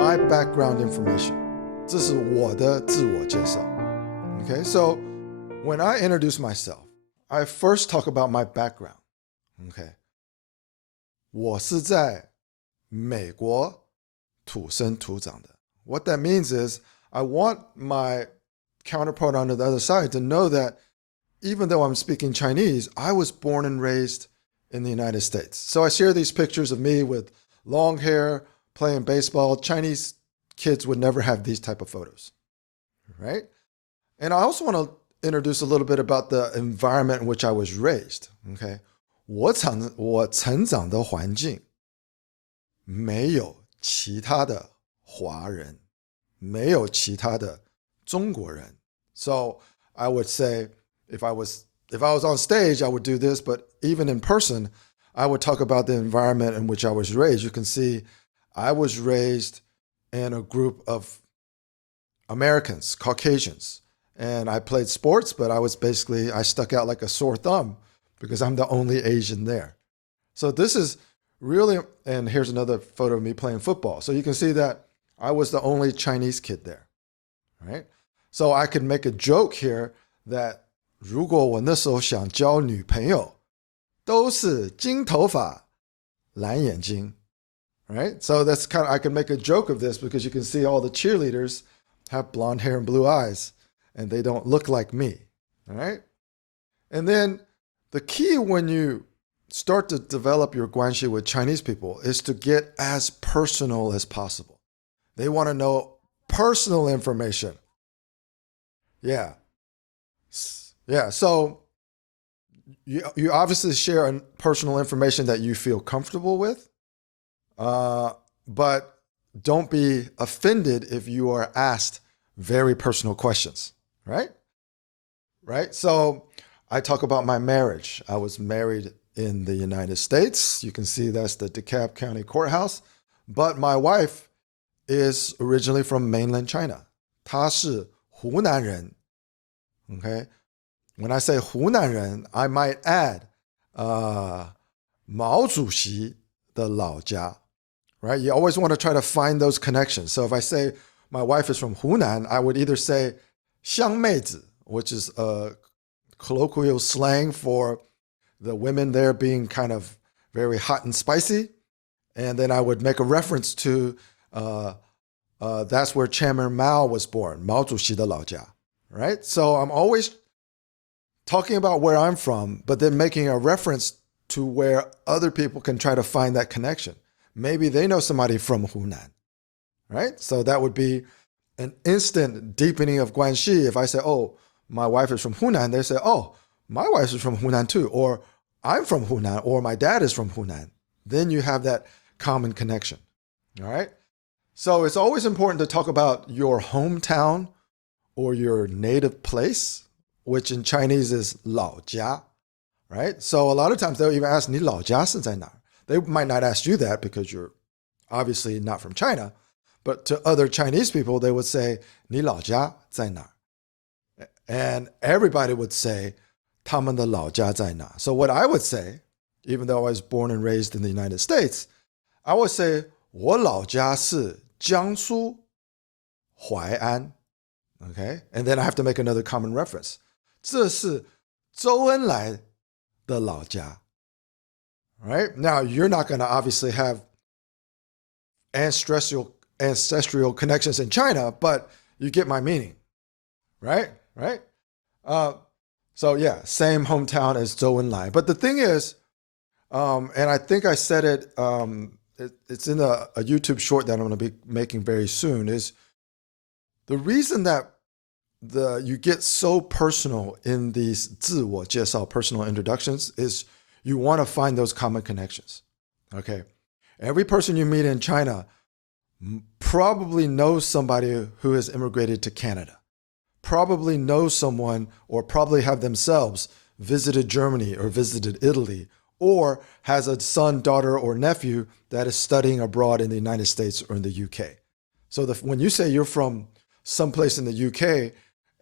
my background information. 这是我的自我介绍. Okay, so when I introduce myself, I first talk about my background. Okay, 我是在美国土生土长的. What that means is I want my counterpart on the other side to know that even though I'm speaking Chinese, I was born and raised in the United States. So I share these pictures of me with long hair, playing baseball. Chinese kids would never have these type of photos, right? And I also want to introduce a little bit about the environment in which I was raised, okay? 我成长的环境没有其他的华人，没有其他的中国人. So I would say if I was on stage, I would do this, but even in person, I would talk about the environment in which I was raised. You can see I was raised in a group of Americans, Caucasians, and I played sports, but I stuck out like a sore thumb because I'm the only Asian there. So this is really, and here's another photo of me playing football. So you can see that I was the only Chinese kid there, right? So I could make a joke here that 如果我那时候想交女朋友，都是金头发，蓝眼睛, right? So that's I can make a joke of this because you can see all the cheerleaders have blonde hair and blue eyes, and they don't look like me, all right? And then the key when you start to develop your Guanxi with Chinese people is to get as personal as possible. They want to know personal information. Yeah. So you obviously share personal information that you feel comfortable with, but don't be offended if you are asked very personal questions, right? Right? So I talk about my marriage. I was married in the United States. You can see that's the DeKalb County Courthouse. But my wife is originally from mainland China. 她是湖南人. Okay? When I say 湖南人, I might add 毛主席的老家, right? You always want to try to find those connections. So if I say my wife is from Hunan, I would either say 香妹子, which is a colloquial slang for the women there being kind of very hot and spicy. And then I would make a reference to that's where Chairman Mao was born, 毛主席的老家, right? So I'm always talking about where I'm from, but then making a reference to where other people can try to find that connection. Maybe they know somebody from Hunan, right? So that would be an instant deepening of Guanxi. If I say, oh, my wife is from Hunan, they say, oh, my wife is from Hunan too, or I'm from Hunan, or my dad is from Hunan. Then you have that common connection, all right? So it's always important to talk about your hometown or your native place, which in Chinese is 老家, right? So a lot of times they'll even ask, 你老家是在哪? They might not ask you that because you're obviously not from China, but to other Chinese people, they would say, 你老家在哪? And everybody would say, 他们的老家在哪? So what I would say, even though I was born and raised in the United States, I would say, 我老家是江苏淮安. Okay? And then I have to make another common reference. 这是周恩来的老家. Right? Now, you're not going to obviously have ancestral connections in China, but you get my meaning. Right? Right? So yeah, same hometown as Zhou Enlai. But the thing is, and I think I said it, it's in a YouTube short that I'm going to be making very soon, is the reason that you get so personal in these 自我介绍 personal introductions is you want to find those common connections. Okay. Every person you meet in China probably knows somebody who has immigrated to Canada, probably knows someone or probably have themselves visited Germany or visited Italy, or has a son, daughter, or nephew that is studying abroad in the United States or in the UK. So when you say you're from someplace in the UK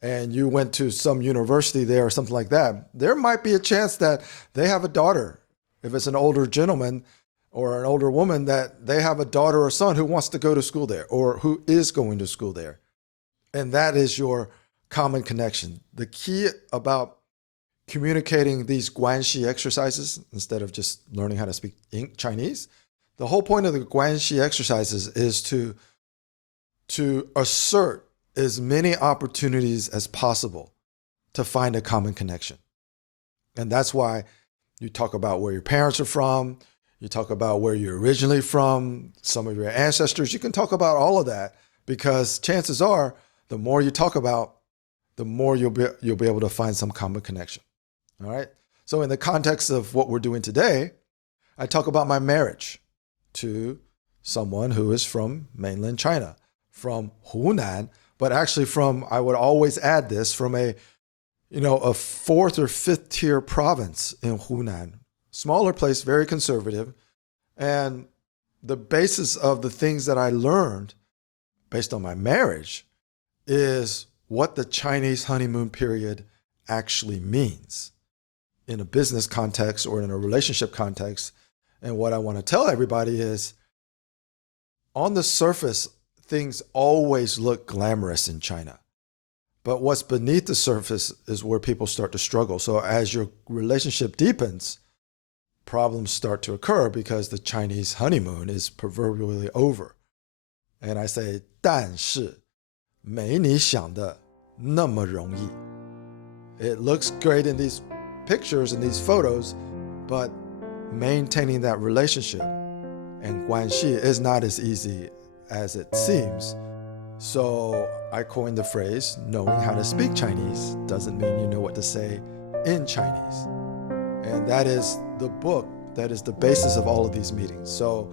and you went to some university there or something like that, there might be a chance that they have a daughter, if it's an older gentleman or an older woman that they have a daughter or son who wants to go to school there or who is going to school there. And that is your common connection. The key about communicating these Guanxi exercises, instead of just learning how to speak Chinese, the whole point of the Guanxi exercises is to assert as many opportunities as possible to find a common connection. And that's why you talk about where your parents are from, you talk about where you're originally from, some of your ancestors. You can talk about all of that, because chances are the more you talk about, the more you'll be able to find some common connection. All right. So in the context of what we're doing today, I talk about my marriage to someone who is from mainland China, from Hunan, but actually from, I would always add this, from a fourth or fifth tier province in Hunan, smaller place, very conservative. And the basis of the things that I learned based on my marriage is what the Chinese honeymoon period actually means in a business context or in a relationship context. And what I want to tell everybody is, on the surface, things always look glamorous in China. But what's beneath the surface is where people start to struggle. So as your relationship deepens, problems start to occur because the Chinese honeymoon is proverbially over. And I say, 但是没你想的那么容易. It looks great in these pictures and these photos, but maintaining that relationship and Guanxi is not as easy as it seems. So I coined the phrase, knowing how to speak Chinese doesn't mean you know what to say in Chinese. And that is the book that is the basis of all of these meetings. So